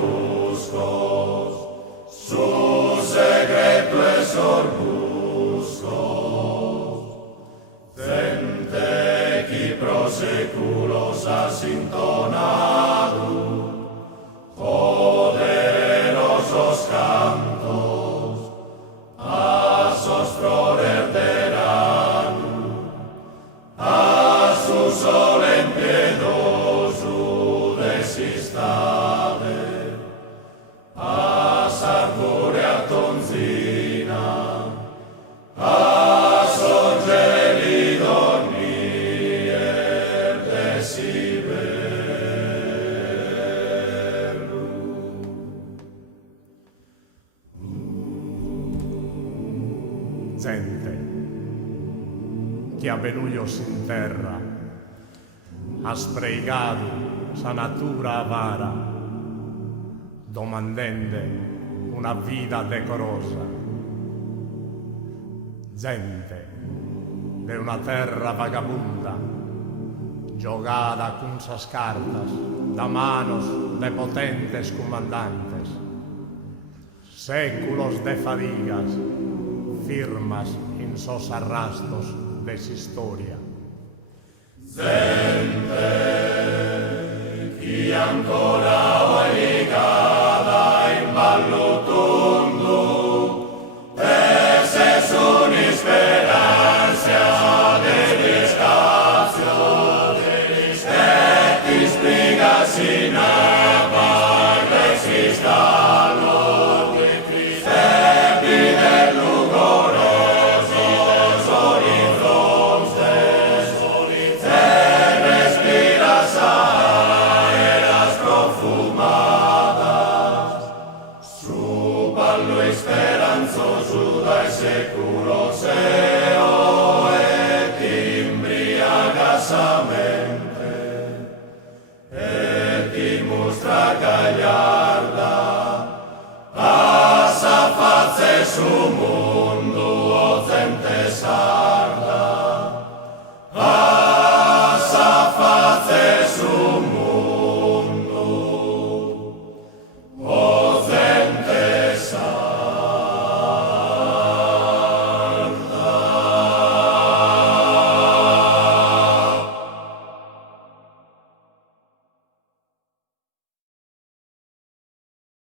buscos, su secreto es buscos, gente qui pro seculos asintonado, poderosos cantos, a sostro herderán, a su sol en piedosu desistade, a sarcurea tonzina, a songeli dormier desideru. Gente che ha venullos in terra, ha spregado sa natura avara, domandende una vida decorosa. Gente de una terra vagabunda, jogada con sas cartas da manos de potentes comandantes, séculos de fadigas firmas en sos arrastros de su historia. Gente qui ancora